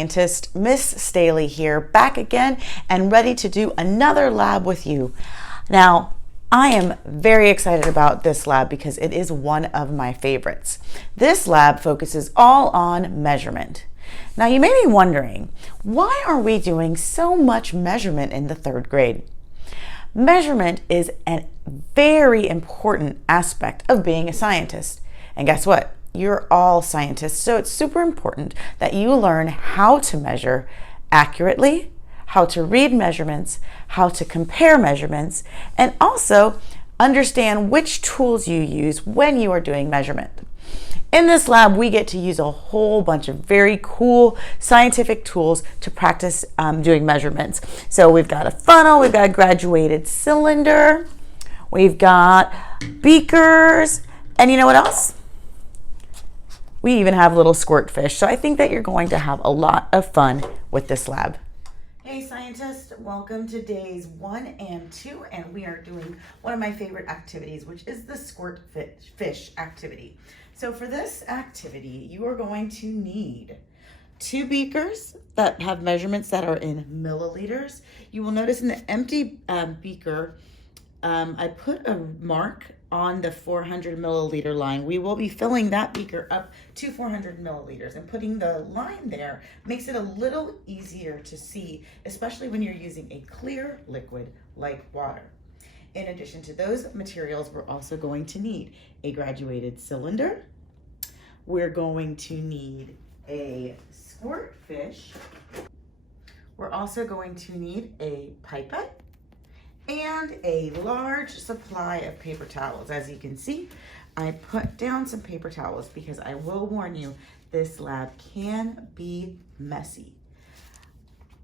scientist, Miss Staley here, back again and ready to do another lab with you. Now, I am very excited about this lab because it is one of my favorites. This lab focuses all on measurement. Now, you may be wondering, why are we doing so much measurement in the third grade? Measurement is a very important aspect of being a scientist. And guess what? You're all scientists, so it's super important that you learn how to measure accurately, how to read measurements, how to compare measurements, and also understand which tools you use when you are doing measurement. In this lab, we get to use a whole bunch of very cool scientific tools to practice doing measurements. So we've got a funnel, we've got a graduated cylinder, we've got beakers, and you know what else? We even have little squirt fish. So I think that you're going to have a lot of fun with this lab. Hey scientists, welcome to days 1 and 2, and we are doing one of my favorite activities, which is the squirt fish activity. So for this activity, you are going to need 2 beakers that have measurements that are in milliliters. You will notice in the empty beaker, I put a mark on the 400 milliliter line. We will be filling that beaker up to 400 milliliters, and putting the line there makes it a little easier to see, especially when you're using a clear liquid like water. In addition to those materials, we're also going to need a graduated cylinder. We're going to need a squirt fish. We're also going to need a pipette and a large supply of paper towels. As you can see, I put down some paper towels because I will warn you, this lab can be messy.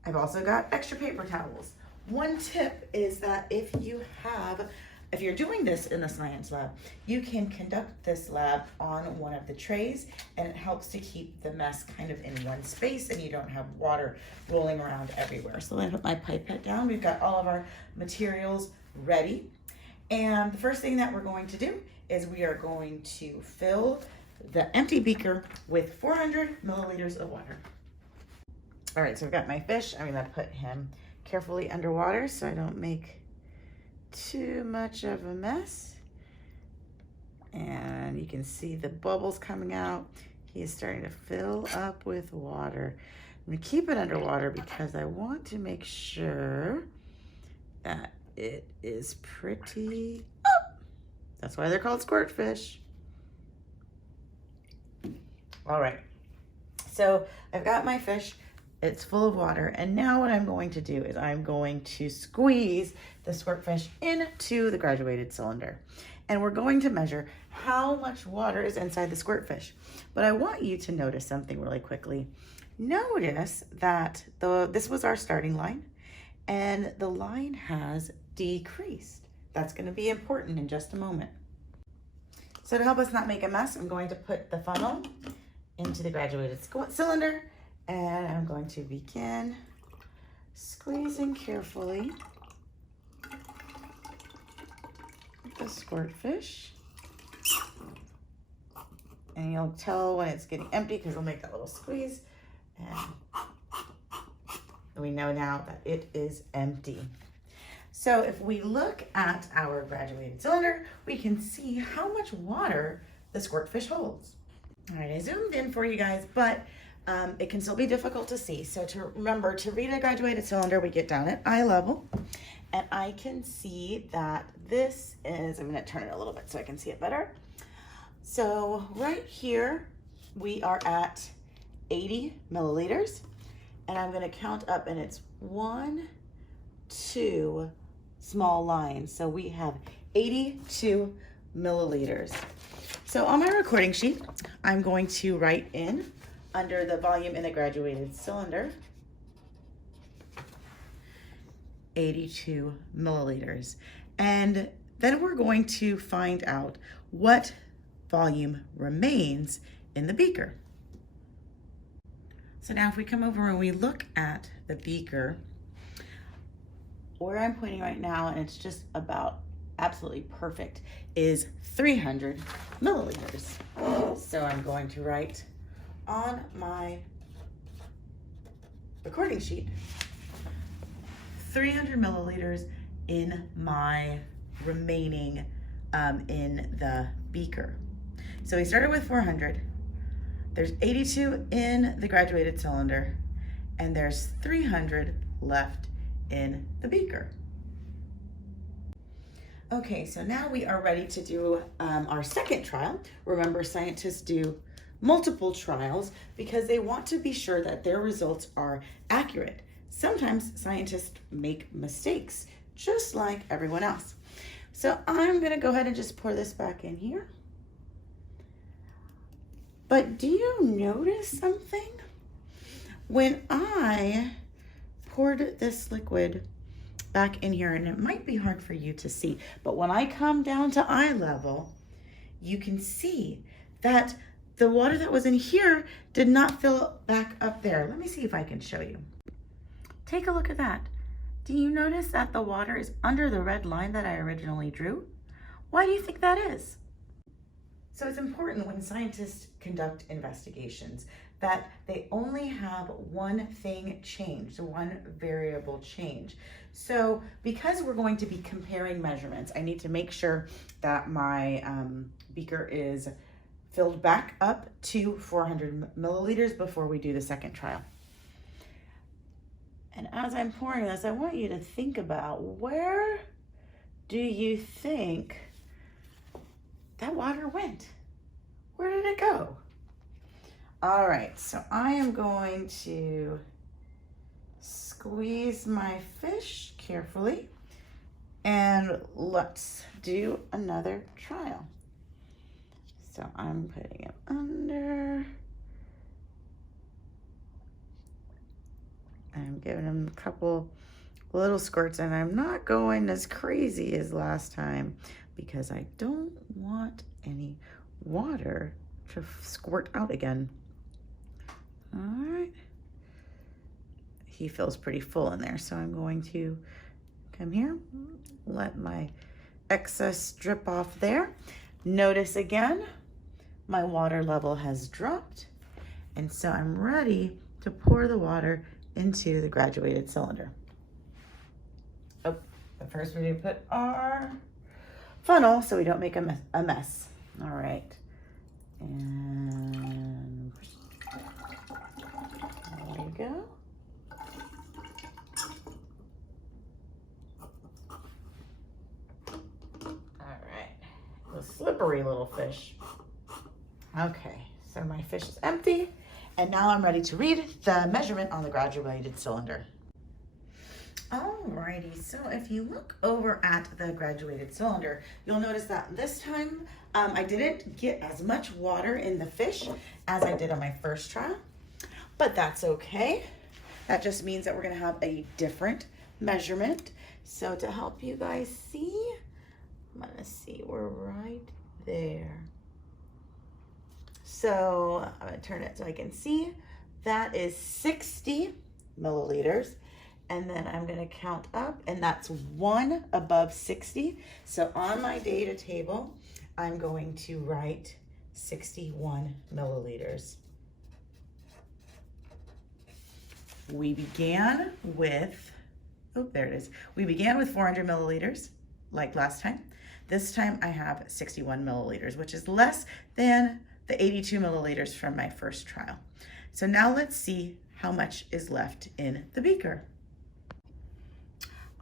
I've also got extra paper towels. One tip is that if you're doing this in the science lab, you can conduct this lab on one of the trays, and it helps to keep the mess kind of in one space and you don't have water rolling around everywhere. So I put my pipette down. We've got all of our materials ready. And the first thing that we're going to do is we are going to fill the empty beaker with 400 milliliters of water. All right, so I've got my fish. I'm gonna put him carefully underwater so I don't make too much of a mess. And you can see the bubbles coming out. He is starting to fill up with water. I'm gonna keep it underwater because I want to make sure that it is pretty up. That's why they're called squirt fish. All right, so I've got my fish. It's full of water, and now what I'm going to do is I'm going to squeeze the squirt fish into the graduated cylinder, and we're going to measure how much water is inside the squirt fish. But I want you to notice something really quickly. Notice that this was our starting line, and the line has decreased. That's going to be important in just a moment. So to help us not make a mess, I'm going to put the funnel into the graduated cylinder, and I'm going to begin squeezing carefully the squirt fish. And you'll tell when it's getting empty because it'll make that little squeeze. And we know now that it is empty. So if we look at our graduated cylinder, we can see how much water the squirt fish holds. All right, I zoomed in for you guys, but it can still be difficult to see. So to remember, to read a graduated cylinder, we get down at eye level, and I can see that this is, I'm gonna turn it a little bit so I can see it better. So right here, we are at 80 milliliters, and I'm gonna count up, and it's 1, 2 small lines. So we have 82 milliliters. So on my recording sheet, I'm going to write in under the volume in the graduated cylinder, 82 milliliters. And then we're going to find out what volume remains in the beaker. So now if we come over and we look at the beaker, where I'm pointing right now, and it's just about absolutely perfect, is 300 milliliters. So I'm going to write on my recording sheet, 300 milliliters in my remaining in the beaker. So we started with 400. There's 82 in the graduated cylinder, and there's 300 left in the beaker. Okay, so now we are ready to do our second trial. Remember, scientists do multiple trials because they want to be sure that their results are accurate. Sometimes scientists make mistakes, just like everyone else. So I'm gonna go ahead and just pour this back in here. But do you notice something? When I poured this liquid back in here, and it might be hard for you to see, but when I come down to eye level, you can see that the water that was in here did not fill back up there. Let me see if I can show you. Take a look at that. Do you notice that the water is under the red line that I originally drew? Why do you think that is? So it's important when scientists conduct investigations that they only have one thing changed, one variable change. So because we're going to be comparing measurements, I need to make sure that my beaker is filled back up to 400 milliliters before we do the second trial. And as I'm pouring this, I want you to think about, where do you think that water went? Where did it go? All right, so I am going to squeeze my fish carefully, and let's do another trial. So I'm putting it under. I'm giving him a couple little squirts, and I'm not going as crazy as last time because I don't want any water to squirt out again. All right. He feels pretty full in there, so I'm going to come here, let my excess drip off there. Notice again, my water level has dropped, and so I'm ready to pour the water into the graduated cylinder. Oh, but first we need to put our funnel so we don't make a mess. All right, and there you go. All right, the slippery little fish. Okay, so my fish is empty, and now I'm ready to read the measurement on the graduated cylinder. Alrighty, so if you look over at the graduated cylinder, you'll notice that this time I didn't get as much water in the fish as I did on my first trial, but that's okay. That just means that we're gonna have a different measurement. So to help you guys see, I'm gonna see, we're right there. So I'm gonna turn it so I can see. That is 60 milliliters. And then I'm gonna count up, and that's one above 60. So on my data table, I'm going to write 61 milliliters. We began with, oh, there it is. We began with 400 milliliters, like last time. This time I have 61 milliliters, which is less than the 82 milliliters from my first trial. So now let's see how much is left in the beaker.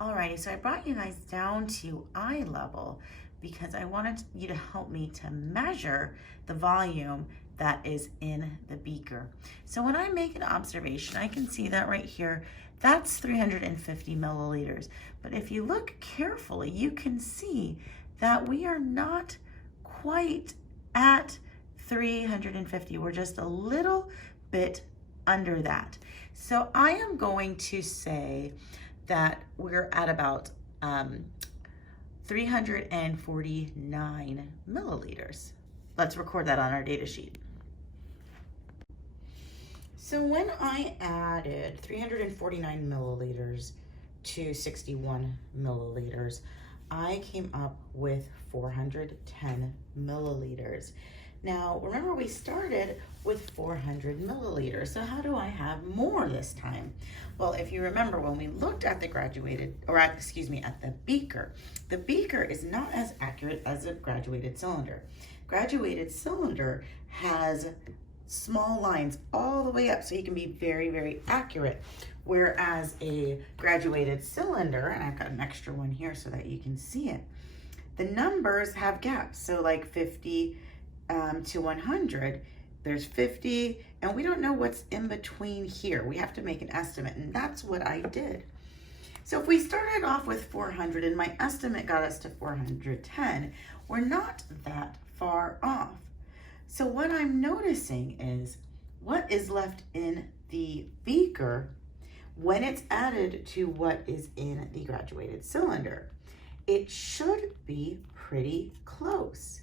Alrighty, so I brought you guys down to eye level because I wanted you to help me to measure the volume that is in the beaker. So when I make an observation, I can see that right here, that's 350 milliliters. But if you look carefully, you can see that we are not quite at 350. We're just a little bit under that. So I am going to say that we're at about 349 milliliters. Let's record that on our data sheet. So when I added 349 milliliters to 61 milliliters, I came up with 410 milliliters. Now, remember we started with 400 milliliters, so how do I have more this time? Well, if you remember when we looked at the at the beaker is not as accurate as a graduated cylinder. Graduated cylinder has small lines all the way up, so you can be very, very accurate. Whereas a graduated cylinder, and I've got an extra one here so that you can see it, the numbers have gaps. So like 50 to 100, there's 50, and we don't know what's in between here. We have to make an estimate, and that's what I did. So if we started off with 400 and my estimate got us to 410, we're not that far off. So what I'm noticing is what is left in the beaker when it's added to what is in the graduated cylinder. It should be pretty close.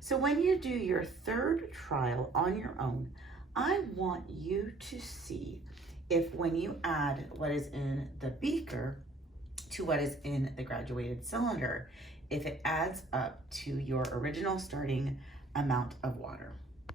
So when you do your third trial on your own, I want you to see if when you add what is in the beaker to what is in the graduated cylinder, if it adds up to your original starting amount of water.